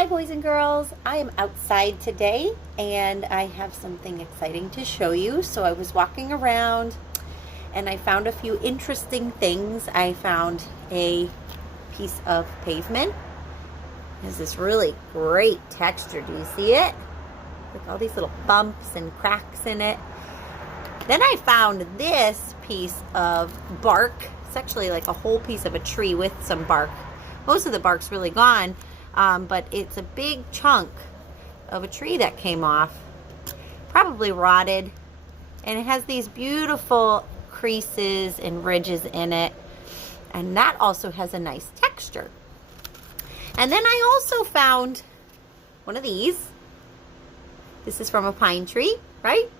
Hi boys and girls, I am outside today and I have something exciting to show you. So I was walking around and I found a few interesting things. I found a piece of pavement. It has this really great texture. Do you see it? Look, all these little bumps and cracks in it. Then I found this piece of bark. It's actually like a whole piece of a tree with some bark. Most of the bark's really gone. But it's a big chunk of a tree that came off, probably rotted, and it has these beautiful creases and ridges in it, and that also has a nice texture. And then I also found one of these. This is from a pine tree, right?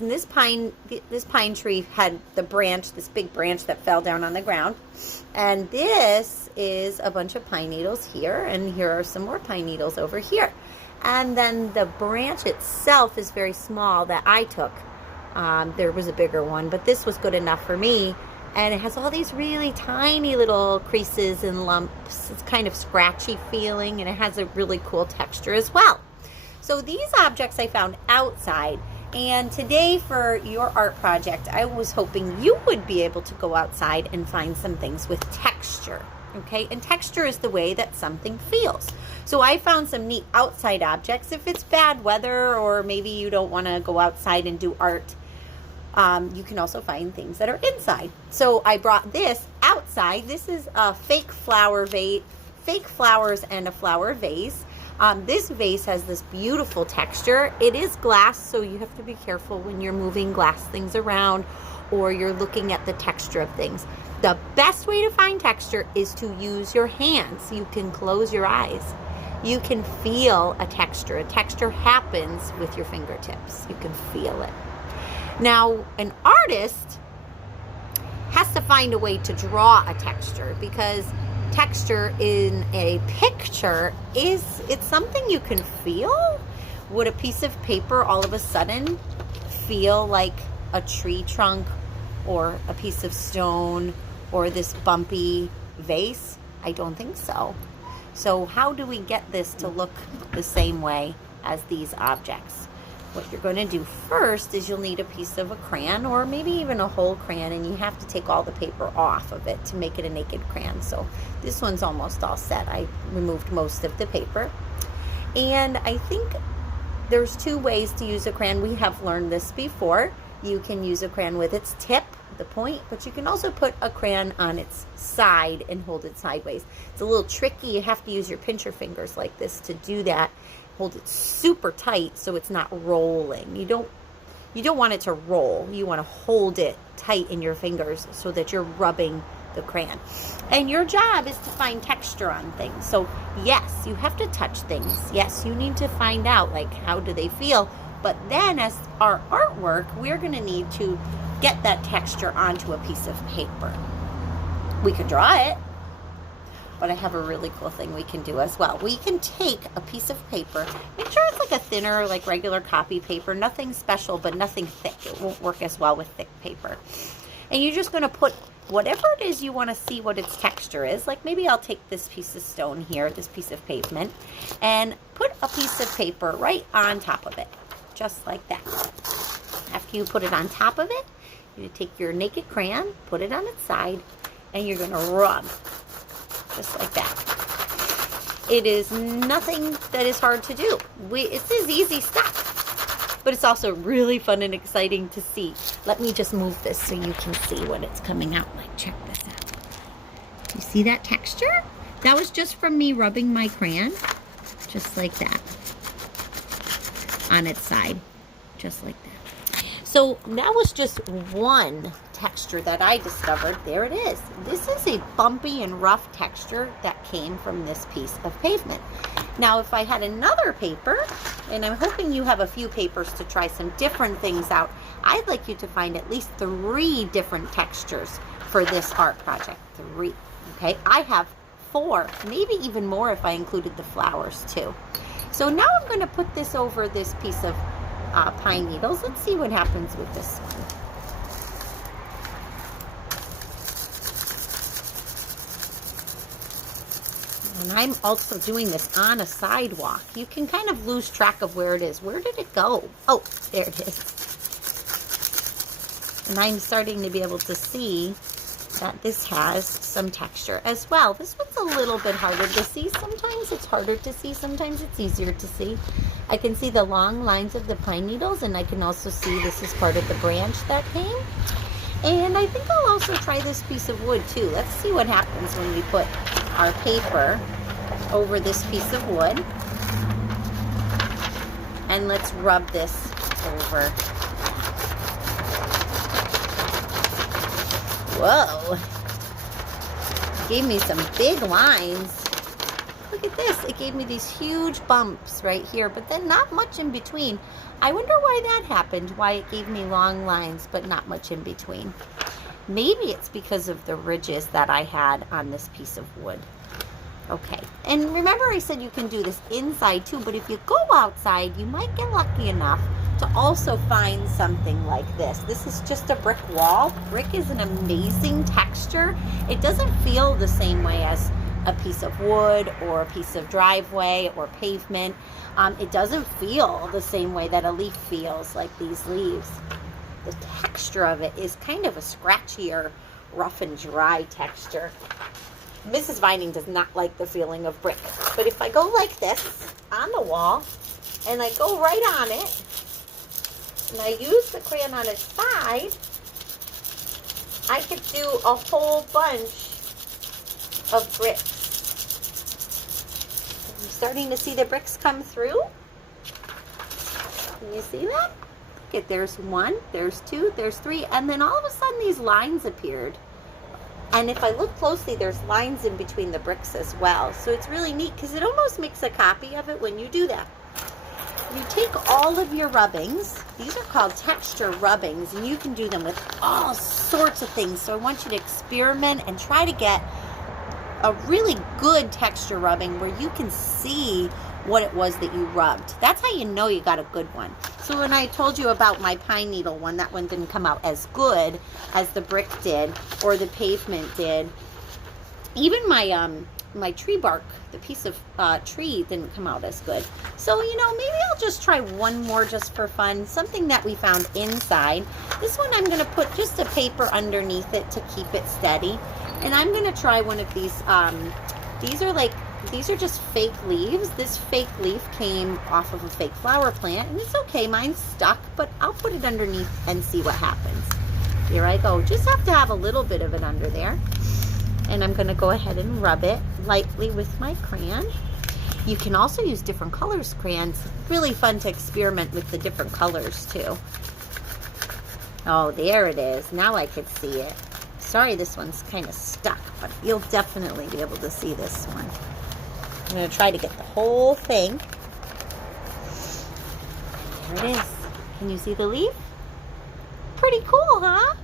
And this pine tree had the branch, this big branch that fell down on the ground. And this is a bunch of pine needles here, and here are some more pine needles over here. And then the branch itself is very small that I took. There was a bigger one, but this was good enough for me. And it has all these really tiny little creases and lumps. It's kind of scratchy feeling, and it has a really cool texture as well. So these objects I found outside. And today for your art project, I was hoping you would be able to go outside and find some things with texture, okay? And texture is the way that something feels. So I found some neat outside objects. If it's bad weather or maybe you don't want to go outside and do art, you can also find things that are inside. So I brought this outside. This is a fake flowers and a flower vase. This vase has this beautiful texture. It is glass, so you have to be careful when you're moving glass things around or you're looking at the texture of things. The best way to find texture is to use your hands. You can close your eyes. You can feel a texture. A texture happens with your fingertips. You can feel it. Now, an artist has to find a way to draw a texture, because texture in a picture it's something you can feel. Would a piece of paper all of a sudden feel like a tree trunk or a piece of stone or this bumpy vase? I don't think so. So how do we get this to look the same way as these objects? What you're going to do first is you'll need a piece of a crayon, or maybe even a whole crayon, and you have to take all the paper off of it to make it a naked crayon. So this one's almost all set. I removed most of the paper. And I think there's two ways to use a crayon. We have learned this before. You can use a crayon with its tip, the point, but you can also put a crayon on its side and hold it sideways. It's a little tricky. You have to use your pincher fingers like this to do that. Hold it super tight so it's not rolling. You don't want it to roll. You want to hold it tight in your fingers so that you're rubbing the crayon. And your job is to find texture on things. So yes, you have to touch things. Yes, you need to find out, like, how do they feel. But then as our artwork, we're going to need to get that texture onto a piece of paper. We can draw it, but I have a really cool thing we can do as well. We can take a piece of paper, make sure it's like a thinner, like regular copy paper, nothing special, but nothing thick. It won't work as well with thick paper. And you're just gonna put whatever it is you wanna see what its texture is. Like maybe I'll take this piece of stone here, this piece of pavement, and put a piece of paper right on top of it, just like that. After you put it on top of it, you take your naked crayon, put it on its side, and you're gonna rub. Just like that. It is nothing that is hard to do. It's this easy stuff, but it's also really fun and exciting to see. Let me just move this so you can see what it's coming out like. Check this out. You see that texture? That was just from me rubbing my crayon, just like that, on its side, just like that. So that was just one texture that I discovered. There it is. This is a bumpy and rough texture that came from this piece of pavement. Now, if I had another paper, and I'm hoping you have a few papers to try some different things out, I'd like you to find at least 3 different textures for this art project. 3, okay? I have 4, maybe even more if I included the flowers too. So now I'm going to put this over this piece of pine needles. Let's see what happens with this one. And I'm also doing this on a sidewalk. You can kind of lose track of where it is. Where did it go? Oh, there it is. And I'm starting to be able to see that this has some texture as well. This one's a little bit harder to see. Sometimes it's harder to see. Sometimes it's easier to see. I can see the long lines of the pine needles, and I can also see this is part of the branch that came. And I think I'll also try this piece of wood too. Let's see what happens when we put our paper over this piece of wood. And let's rub this over. Whoa. It gave me some big lines. Look at this. It gave me these huge bumps right here, but then not much in between. I wonder why that happened, why it gave me long lines, but not much in between. Maybe it's because of the ridges that I had on this piece of wood. Okay, and remember I said you can do this inside too, but if you go outside, you might get lucky enough to also find something like this. This is just a brick wall. Brick is an amazing texture. It doesn't feel the same way as a piece of wood or a piece of driveway or pavement. It doesn't feel the same way that a leaf feels, like these leaves. The texture of it is kind of a scratchier, rough and dry texture. Mrs. Vining does not like the feeling of brick. But if I go like this on the wall and I go right on it and I use the crayon on its side, I could do a whole bunch of bricks. I'm starting to see the bricks come through. Can you see that? Look at, there's one, there's two, there's three, and then all of a sudden these lines appeared. And if I look closely, there's lines in between the bricks as well. So it's really neat because it almost makes a copy of it when you do that. You take all of your rubbings. These are called texture rubbings, and you can do them with all sorts of things. So I want you to experiment and try to get a really good texture rubbing where you can see what it was that you rubbed. That's how you know you got a good one. So when I told you about my pine needle one, that one didn't come out as good as the brick did or the pavement did. Even my my tree bark, the piece of tree, didn't come out as good. So, you know, maybe I'll just try one more just for fun, something that we found inside. This one I'm gonna put just a paper underneath it to keep it steady. And I'm gonna try one of these are just fake leaves. This fake leaf came off of a fake flower plant, and it's okay, mine's stuck, but I'll put it underneath and see what happens. Here I go. Just have to have a little bit of it under there. And I'm gonna go ahead and rub it lightly with my crayon. You can also use different colors crayons. Really fun to experiment with the different colors too. Oh, there it is. Now I could see it. Sorry, this one's kind of stuck, but you'll definitely be able to see this one. I'm going to try to get the whole thing. There it is. Can you see the leaf? Pretty cool, huh?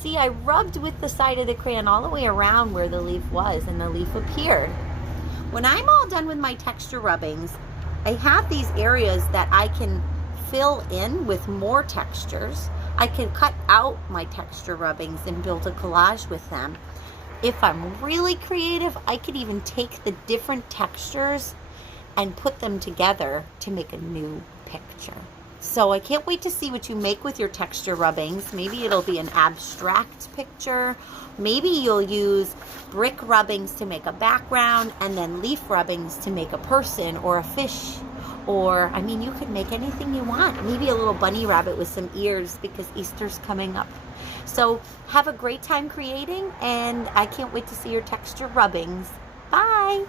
See, I rubbed with the side of the crayon all the way around where the leaf was, and the leaf appeared. When I'm all done with my texture rubbings, I have these areas that I can fill in with more textures. I can cut out my texture rubbings and build a collage with them. If I'm really creative, I could even take the different textures and put them together to make a new picture. So I can't wait to see what you make with your texture rubbings. Maybe it'll be an abstract picture. Maybe you'll use brick rubbings to make a background and then leaf rubbings to make a person or a fish. Or, I mean, you could make anything you want. Maybe a little bunny rabbit with some ears because Easter's coming up. So have a great time creating, and I can't wait to see your texture rubbings. Bye!